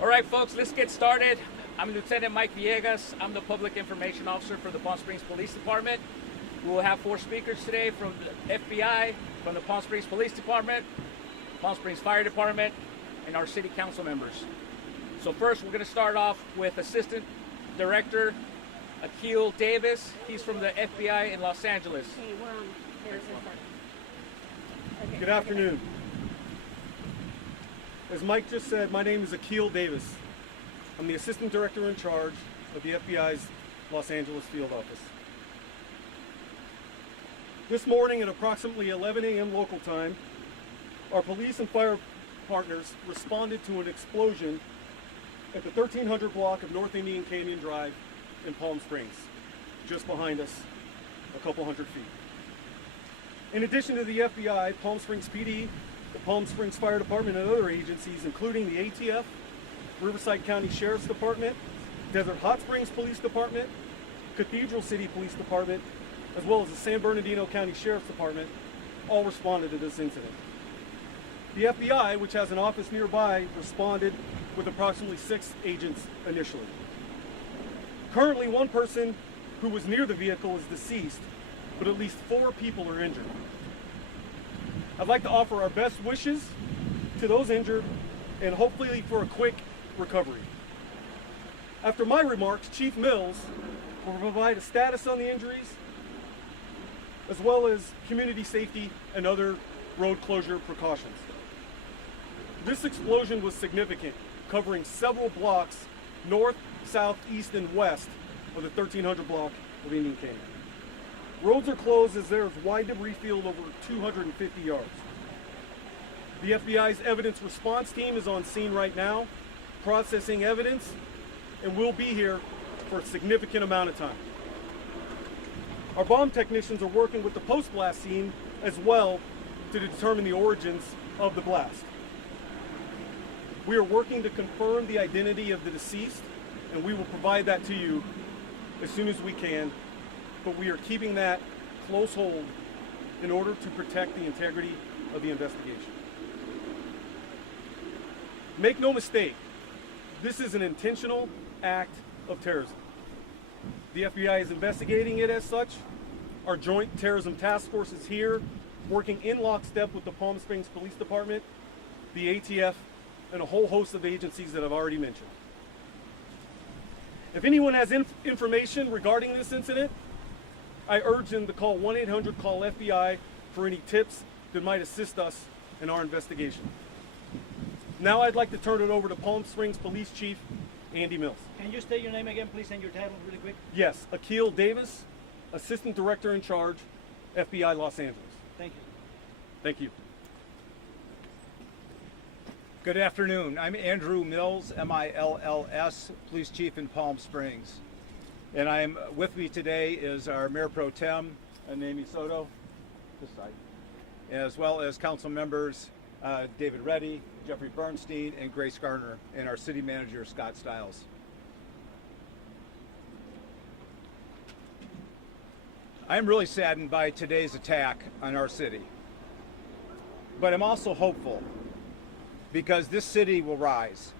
All right, folks, let's get started. I'm Lieutenant Mike Villegas. I'm the Public Information Officer for the Palm Springs Police Department. We will have 4 speakers today from the FBI, from the Palm Springs Police Department, Palm Springs Fire Department, and our City Council members. So first, we're going to start off with Assistant Director Akil Davis. He's from the FBI in Los Angeles. Hey, we're on. There's Good afternoon. As Mike just said, my name is Akil Davis. I'm the Assistant Director in charge of the FBI's Los Angeles Field Office. This morning at approximately 11 a.m. local time, our police and fire partners responded to an explosion at the 1300 block of North Indian Canyon Drive in Palm Springs, just behind us, a couple hundred feet. In addition to the FBI, Palm Springs PD, the Palm Springs Fire Department, and other agencies, including the ATF, Riverside County Sheriff's Department, Desert Hot Springs Police Department, Cathedral City Police Department, as well as the San Bernardino County Sheriff's Department, all responded to this incident. The FBI, which has an office nearby, responded with approximately 6 agents initially. Currently, 1 person who was near the vehicle is deceased, but at least 4 people are injured. I'd like to offer our best wishes to those injured and hopefully for a quick recovery. After my remarks, Chief Mills will provide a status on the injuries, as well as community safety and other road closure precautions. This explosion was significant, covering several blocks north, south, east, and west of the 1300 block of Indian Canyon. Roads are closed as there is wide debris field over 250 yards. The FBI's evidence response team is on scene right now, processing evidence, and will be here for a significant amount of time. Our bomb technicians are working with the post-blast scene as well to determine the origins of the blast. We are working to confirm the identity of the deceased, and we will provide that to you as soon as we can, but we are keeping that close hold in order to protect the integrity of the investigation. Make no mistake, this is an intentional act of terrorism. The FBI is investigating it as such. Our Joint Terrorism Task Force is here, working in lockstep with the Palm Springs Police Department, the ATF, and a whole host of agencies that I've already mentioned. If anyone has information regarding this incident, I urge them to call 1-800-CALL-FBI for any tips that might assist us in our investigation. Now I'd like to turn it over to Palm Springs Police Chief Andy Mills. Can you state your name again, please, and your title really quick? Yes, Akil Davis, Assistant Director in Charge, FBI Los Angeles. Thank you. Thank you. Good afternoon. I'm Andrew Mills, M-I-L-L-S, Police Chief in Palm Springs. And with me today is our Mayor Pro Tem, Naomi Soto, this side, as well as council members David Reddy, Jeffrey Bernstein, and Grace Garner, and our City Manager, Scott Stiles. I am really saddened by today's attack on our city. But I'm also hopeful, because this city will rise,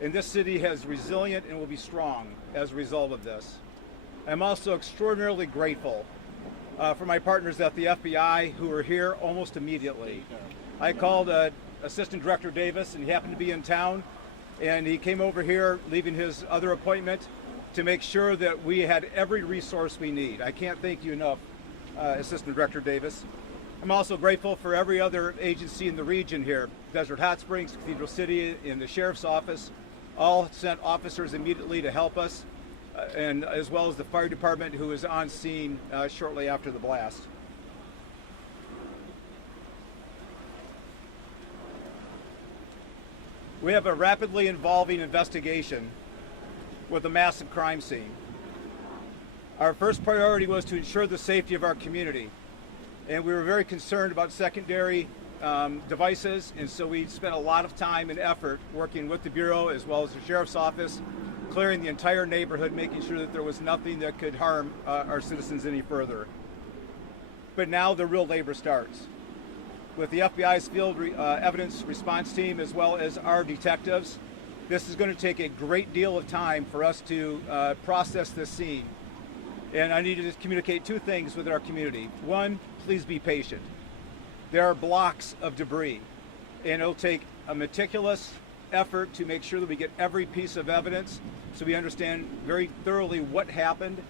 and this city is resilient and will be strong as a result of this. I'm also extraordinarily grateful for my partners at the FBI who were here almost immediately. I called Assistant Director Davis, and he happened to be in town, and he came over here leaving his other appointment to make sure that we had every resource we need. I can't thank you enough, Assistant Director Davis. I'm also grateful for every other agency in the region here. Desert Hot Springs, Cathedral City, and the Sheriff's Office all sent officers immediately to help us, and as well as the Fire Department, who was on scene shortly after the blast. We have a rapidly evolving investigation with a massive crime scene. Our first priority was to ensure the safety of our community. and we were very concerned about secondary devices, and so we spent a lot of time and effort working with the Bureau as well as the Sheriff's Office, clearing the entire neighborhood, making sure that there was nothing that could harm our citizens any further. But now the real labor starts. With the FBI's field evidence response team as well as our detectives, this is going to take a great deal of time for us to process this scene. And I need to communicate two things with our community. One, please be patient. There are blocks of debris, and it'll take a meticulous effort to make sure that we get every piece of evidence so we understand very thoroughly what happened,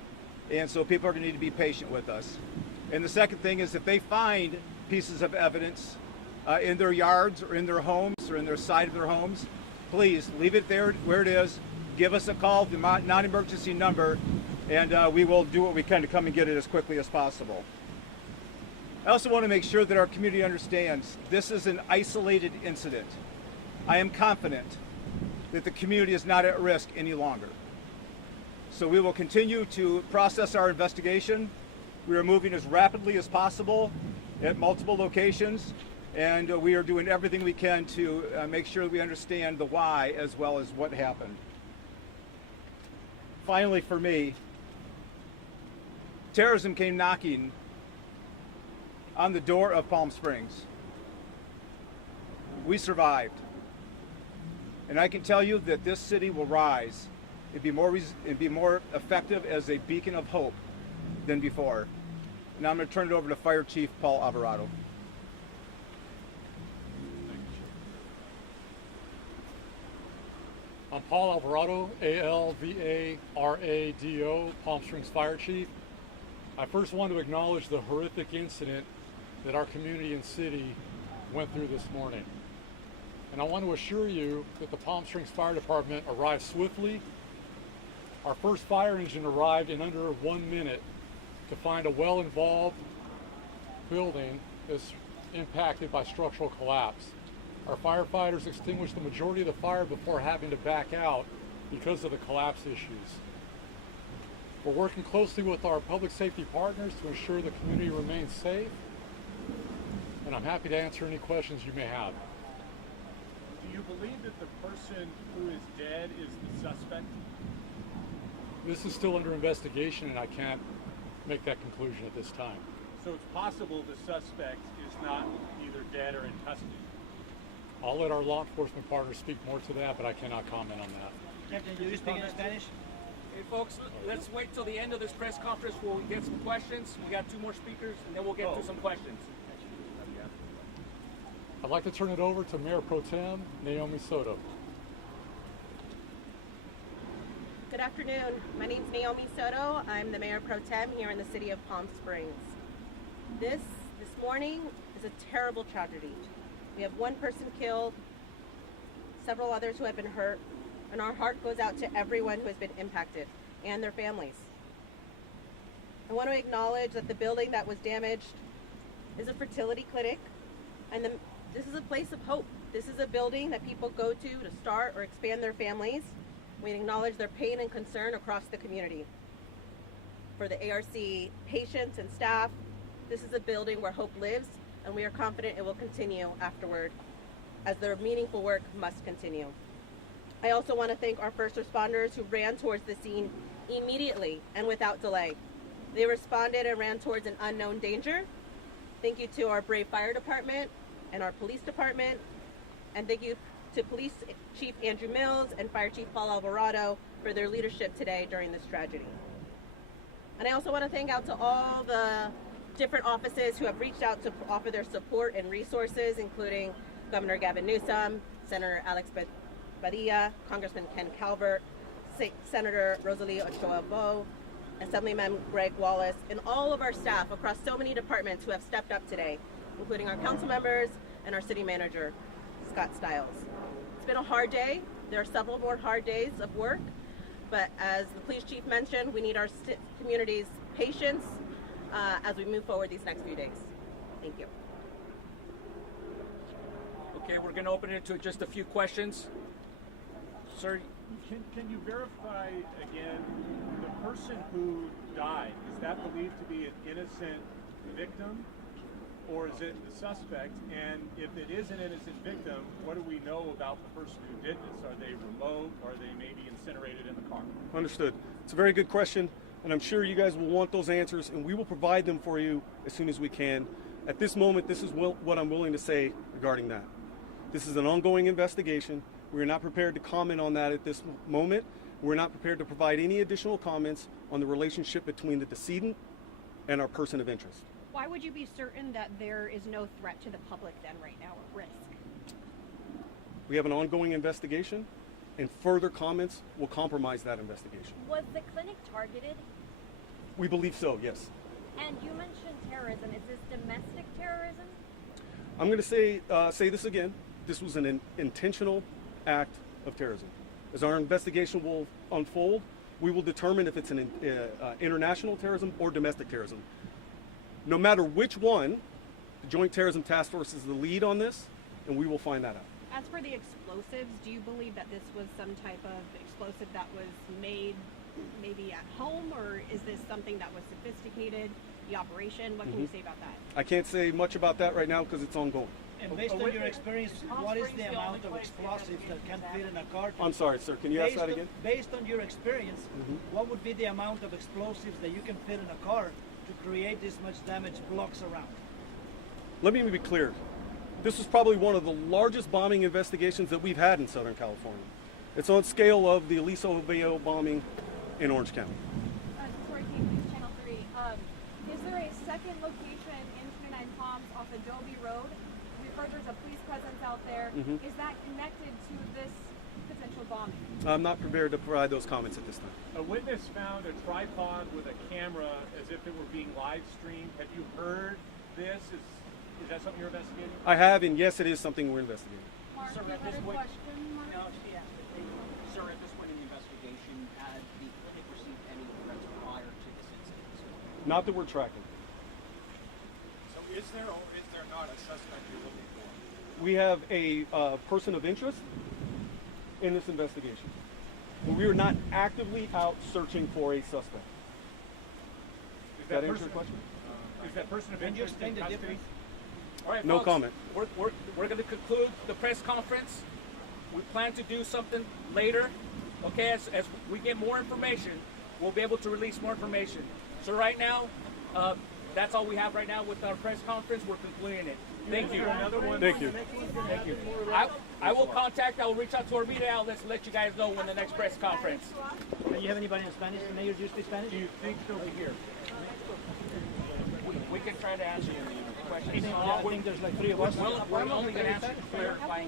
and so people are going to need to be patient with us. And the second thing is if they find pieces of evidence in their yards or in their homes or in their side of their homes, please leave it there where it is. Give us a call, the non-emergency number, and we will do what we can to come and get it as quickly as possible. I also want to make sure that our community understands this is an isolated incident. I am confident that the community is not at risk any longer. So we will continue to process our investigation. We are moving as rapidly as possible at multiple locations, and we are doing everything we can to make sure that we understand the why as well as what happened. Finally, for me, terrorism came knocking on the door of Palm Springs. We survived. And I can tell you that this city will rise and be more effective as a beacon of hope than before. Now I'm going to turn it over to Fire Chief Paul Alvarado. I'm Paul Alvarado, A-L-V-A-R-A-D-O, Palm Springs Fire Chief. I first want to acknowledge the horrific incident that our community and city went through this morning. And I want to assure you that the Palm Springs Fire Department arrived swiftly. Our first fire engine arrived in under 1 minute to find a well-involved building that's impacted by structural collapse. Our firefighters extinguished the majority of the fire before having to back out because of the collapse issues. We're working closely with our public safety partners to ensure the community remains safe, and I'm happy to answer any questions you may have. Do you believe that the person who is dead is the suspect? This is still under investigation, and I can't make that conclusion at this time. So it's possible the suspect is not either dead or in custody. I'll let our law enforcement partners speak more to that, but I cannot comment on that. Captain, do you speak in Spanish? Hey folks, let's wait till the end of this press conference where we get some questions. We got two more speakers, and then we'll get to some questions. I'd like to turn it over to Mayor Pro Tem Naomi Soto. Good afternoon. My name is Naomi Soto. I'm the Mayor Pro Tem here in the city of Palm Springs. This morning is a terrible tragedy. We have one person killed, several others who have been hurt, and our heart goes out to everyone who has been impacted and their families. I want to acknowledge that the building that was damaged is a fertility clinic, and this is a place of hope. This is a building that people go to start or expand their families. We acknowledge their pain and concern across the community. For the ARC patients and staff, this is a building where hope lives, and we are confident it will continue afterward, as their meaningful work must continue. I also want to thank our first responders who ran towards the scene immediately and without delay. They responded and ran towards an unknown danger. Thank you to our brave fire department and our police department, and thank you to Police Chief Andrew Mills and Fire Chief Paul Alvarado for their leadership today during this tragedy. And I also want to thank out to all the different offices who have reached out to offer their support and resources, including Governor Gavin Newsom, Senator Alex Padilla, Congressman Ken Calvert, Senator Rosalie Ochoa-Bo, Assemblyman Greg Wallace, and all of our staff across so many departments who have stepped up today, including our council members and our city manager, Scott Stiles. It's been a hard day. There are several more hard days of work, but as the police chief mentioned, we need our community's patience as we move forward these next few days. Thank you. Okay, we're going to open it to just a few questions. Sir? Can you verify again, the person who died, is that believed to be an innocent victim? or is it the suspect? And if it is an innocent victim, what do we know about the person who did this? Are they remote? Are they maybe incinerated in the car? Understood. It's a very good question, and I'm sure you guys will want those answers, and we will provide them for you as soon as we can. At this moment, this is what I'm willing to say regarding that. This is an ongoing investigation. We are not prepared to comment on that at this moment. We're not prepared to provide any additional comments on the relationship between the decedent and our person of interest. Why would you be certain that there is no threat to the public then right now or risk? We have an ongoing investigation, and further comments will compromise that investigation. Was the clinic targeted? We believe so, yes. And you mentioned terrorism. Is this domestic terrorism? I'm going to say this again. This was an intentional act of terrorism. As our investigation will unfold, we will determine if it's an international terrorism or domestic terrorism. No matter which one, the Joint Terrorism Task Force is the lead on this, and we will find that out. As for the explosives, do you believe that this was some type of explosive that was made maybe at home, or is this something that was sophisticated, the operation? What can you say about that? I can't say much about that right now because it's ongoing. And based on your experience, what is the amount of explosives that can fit in a car? I'm sorry, sir. Can you ask that again? Based on your experience, what would be the amount of explosives that you can fit in a car to create this much damage blocks around? Let me be clear. This was probably one of the largest bombing investigations that we've had in Southern California. It's on scale of the Aliso Viejo bombing in Orange County. Tori King, News Channel 3. Is there a second location in 29 Palms off Adobe Road? We've heard there's a police presence out there. Is that connected to this potential bombing? I'm not prepared to provide those comments at this time. A witness found a tripod with a camera as if it were being live streamed. Have you heard this? Is that something you're investigating? I have, and yes, it is something we're investigating. Mark, Sir, you at had this a point- question, Mark? No, she asked it. Sir, at this point in the investigation, had the clinic received any threats prior to this incident? Not that we're tracking. So is there or is there not a suspect you're looking for? We have a person of interest in this investigation. We are not actively out searching for a suspect. Is Does that answer your question? Is that person of Can you interest explain in the custody? difference? All right, No folks, comment. We're going to conclude the press conference. We plan to do something later. Okay, as we get more information, we'll be able to release more information. So right now, that's all we have right now with our press conference. We're concluding it. Thank you. Thank you. Thank you. I will reach out to our media outlets and let you guys know when the next press conference. Do you have anybody in Spanish? The mayor, do you speak Spanish? Do you think they'll be here? We can try to answer your questions. I think there's like 3 of us. We're only going to answer clarifying